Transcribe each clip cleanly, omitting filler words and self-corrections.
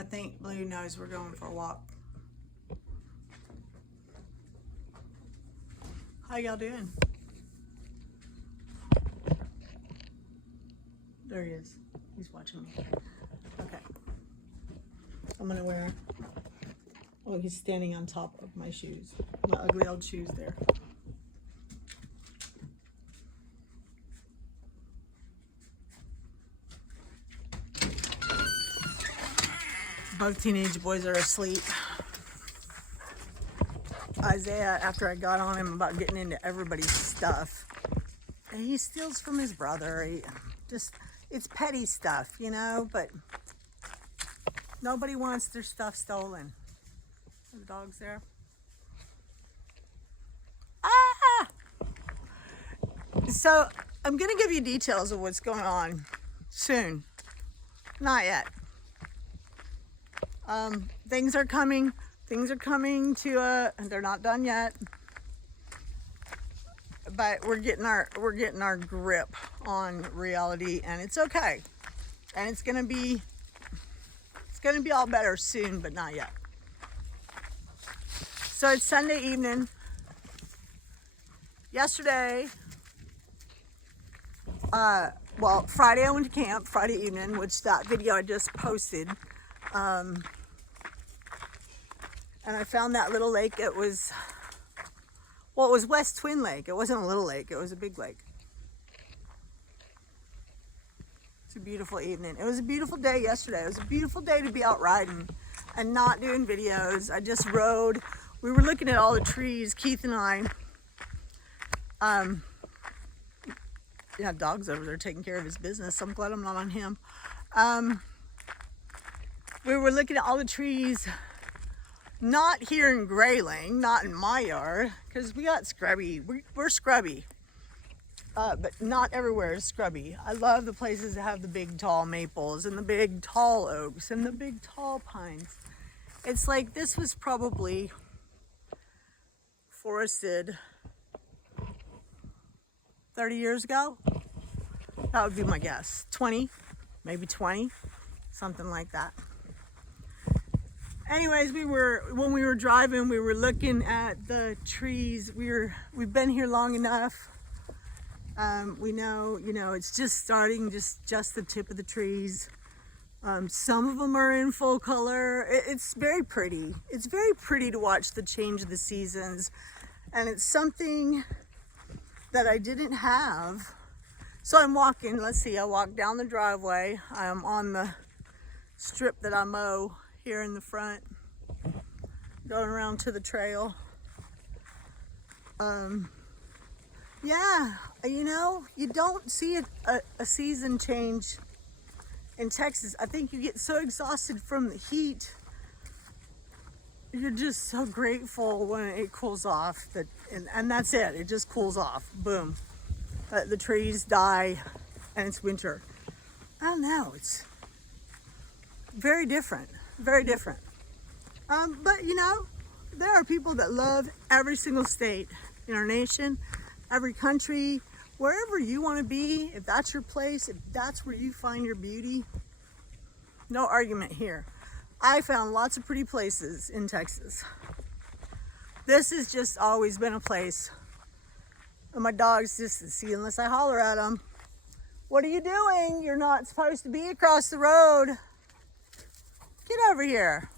I think Blue knows we're going for a walk. How y'all doing? There he is. He's watching me. Okay. I'm gonna wear, oh, he's standing on top of my shoes. My ugly old shoes there. Both teenage boys are asleep. Isaiah, after I got on him about getting into everybody's stuff, and he steals from his brother. It's petty stuff, you know, but nobody wants their stuff stolen. The dog's there. Ah! So I'm gonna give you details of what's going on soon. Not yet. Things are coming to they're not done yet, but we're getting our grip on reality, and it's okay, and it's gonna be all better soon, but not yet. So it's Sunday evening. Yesterday, well, Friday I went to camp, Friday evening, which that video I just posted. And I found that little lake. It was West Twin Lake. It wasn't a little lake, it was a big lake. It's a beautiful evening. It was a beautiful day yesterday. It was a beautiful day to be out riding and not doing videos. I just rode. We were looking at all the trees, Keith and I. Yeah, dog's over there taking care of his business. I'm glad I'm not on him. We were looking at all the trees, not here in Grayling, not in my yard, because we got scrubby. We're scrubby, but not everywhere is scrubby. I love the places that have the big tall maples and the big tall oaks and the big tall pines. It's like this was probably forested 30 years ago. That would be my guess. 20, maybe 20, something like that. Anyways, when we were driving, we were looking at the trees. We've been here long enough. We know, it's just starting, just the tip of the trees. Some of them are in full color. It's very pretty. It's very pretty to watch the change of the seasons. And it's something that I didn't have. So I'm walking, let's see, I walk down the driveway. I'm on the strip that I mow here in the front, going around to the trail. Yeah, you don't see a season change in Texas. I think you get so exhausted from the heat. You're just so grateful when it cools off, and that's it. It just cools off. Boom. The trees die and it's winter. I don't know. It's very different. Very different. But there are people that love every single state in our nation, every country, wherever you want to be. If that's your place, if that's where you find your beauty, no argument here. I found lots of pretty places in Texas. This has just always been a place. And my dogs just see unless I holler at them. What are you doing? You're not supposed to be across the road. Get over here.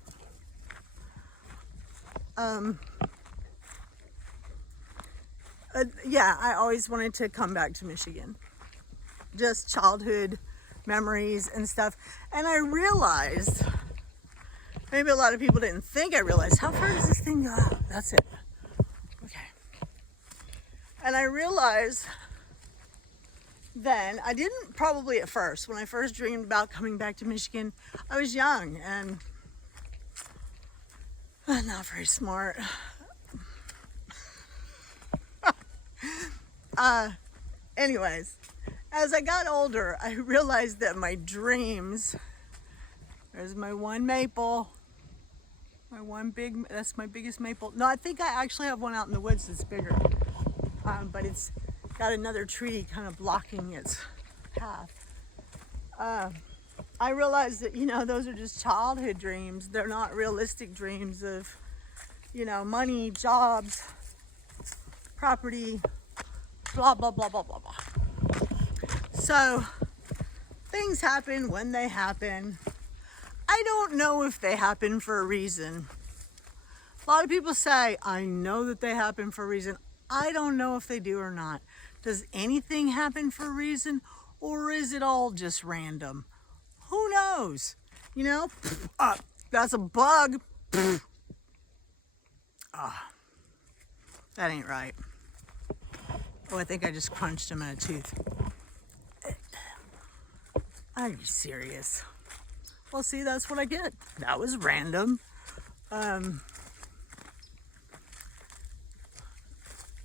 Yeah, I always wanted to come back to Michigan. Just childhood memories and stuff. And I realized, maybe a lot of people didn't think I realized, how far does this thing go? That's it. Okay. And I realized then, I didn't probably at first, when I first dreamed about coming back to Michigan, I was young and not very smart. Anyways, as I got older, I realized that my dreams, there's my one maple, that's my biggest maple. No, I think I actually have one out in the woods that's bigger, but it's got another tree kind of blocking its path. I realize that, you know, those are just childhood dreams. They're not realistic dreams of, you know, money, jobs, property, blah, blah, blah, blah, blah, blah. So things happen when they happen. I don't know if they happen for a reason. A lot of people say, I know that they happen for a reason. I don't know if they do or not. Does anything happen for a reason, or is it all just random? Who knows? You know, that's a bug. That ain't right. Oh, I think I just crunched him in a tooth. Are you serious? Well, see, that's what I get. That was random.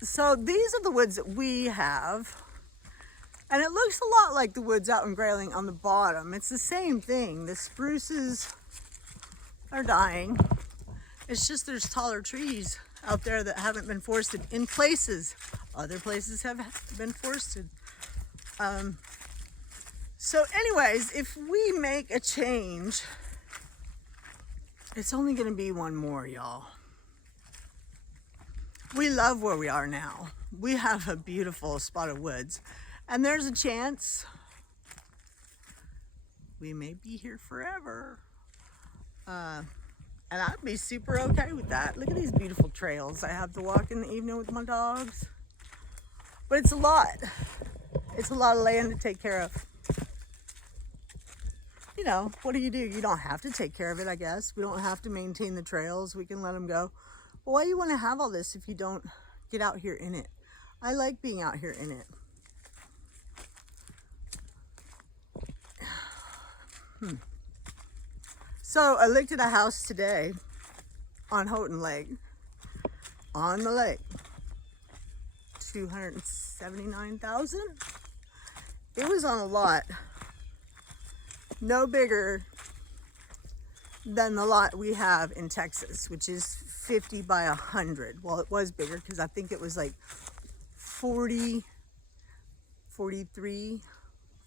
So these are the woods that we have. And it looks a lot like the woods out in Grayling on the bottom. It's the same thing. The spruces are dying. It's just there's taller trees out there that haven't been forested in places. Other places have been forested. So anyways, if we make a change, it's only going to be one more, y'all. We love where we are now. We have a beautiful spot of woods. And there's a chance we may be here forever. And I'd be super okay with that. Look at these beautiful trails I have to walk in the evening with my dogs. But it's a lot. It's a lot of land to take care of. You know, what do? You don't have to take care of it, I guess. We don't have to maintain the trails. We can let them go. But why do you want to have all this if you don't get out here in it? I like being out here in it. So I looked at a house today on Houghton Lake, on the lake, $279,000. It was on a lot no bigger than the lot we have in Texas, which is 50 by 100. Well, it was bigger because I think it was like 40, 43,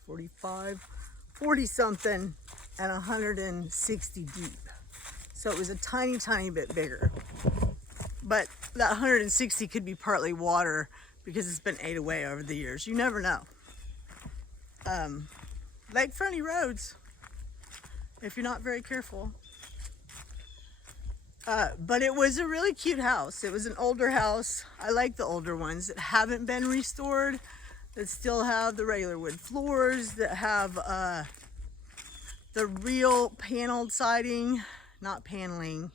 45, 40 something and 160 deep. So it was a tiny, tiny bit bigger. But that 160 could be partly water because it's been ate away over the years. You never know. Lakefronty roads, if you're not very careful. But it was a really cute house. It was an older house. I like the older ones that haven't been restored, that still have the regular wood floors, that have the real paneled siding, not paneling,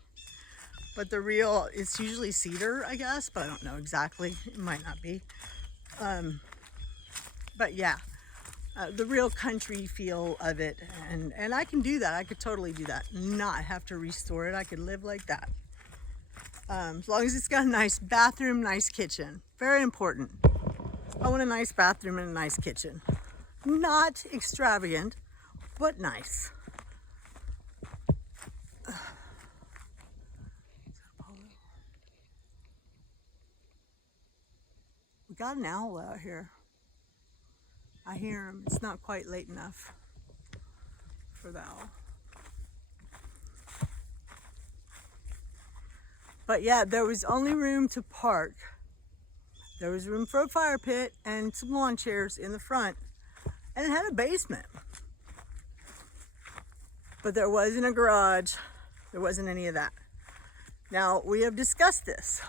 but the real, it's usually cedar, I guess, but I don't know exactly. It might not be. But yeah, the real country feel of it. And I can do that. I could totally do that. Not have to restore it. I could live like that. As long as it's got a nice bathroom, nice kitchen. Very important. I want a nice bathroom and a nice kitchen. Not extravagant, but nice. We got an owl out here. I hear him. It's not quite late enough for the owl. But yeah, there was only room to park. There was room for a fire pit and some lawn chairs in the front. And it had a basement. But there wasn't a garage. There wasn't any of that. Now, we have discussed this.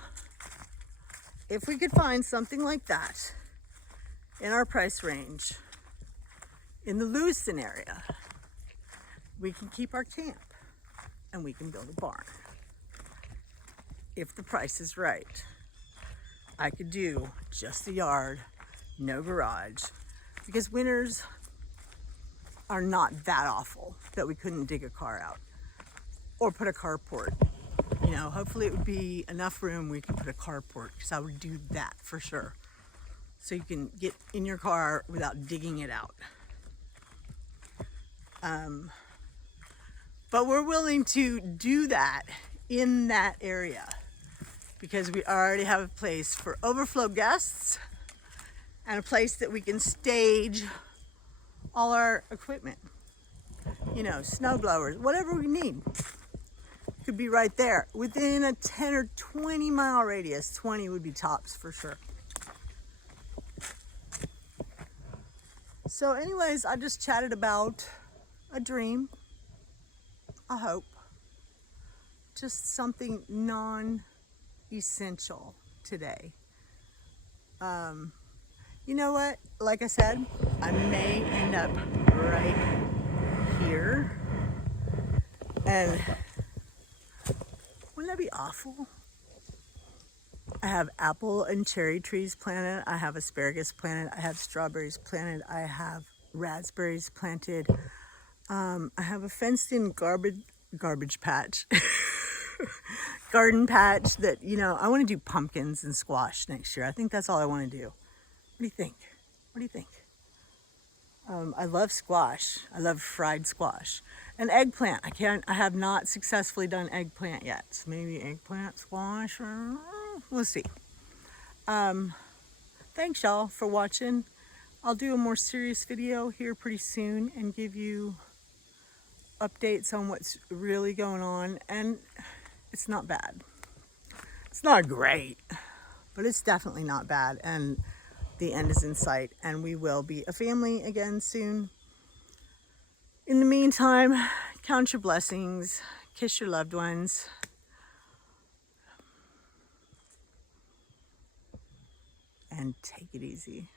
If we could find something like that in our price range, in the Lewiston area, we can keep our camp and we can build a barn. If the price is right, I could do just a yard, no garage, because winters are not that awful that we couldn't dig a car out or put a carport. You know, hopefully it would be enough room we could put a carport, because I would do that for sure. So you can get in your car without digging it out. But we're willing to do that in that area because we already have a place for overflow guests and a place that we can stage all our equipment. you know, snow blowers, whatever we need. Could be right there within a 10 or 20 mile radius. 20 would be tops for sure. So anyways, I just chatted about a dream, a hope, just something non-essential today. You know what? Like I said, I may end up right here. And wouldn't that be awful? I have apple and cherry trees planted. I have asparagus planted. I have strawberries planted. I have raspberries planted. I have a fenced-in garbage patch, garden patch that, you know, I want to do pumpkins and squash next year. I think that's all I want to do. What do you think? What do you think? I love squash. I love fried squash. And eggplant. I have not successfully done eggplant yet. So maybe eggplant, squash, or we'll see. Thanks y'all for watching. I'll do a more serious video here pretty soon and give you updates on what's really going on. And it's not bad. It's not great, but it's definitely not bad. And the end is in sight, and we will be a family again soon. In the meantime, count your blessings, kiss your loved ones, and take it easy.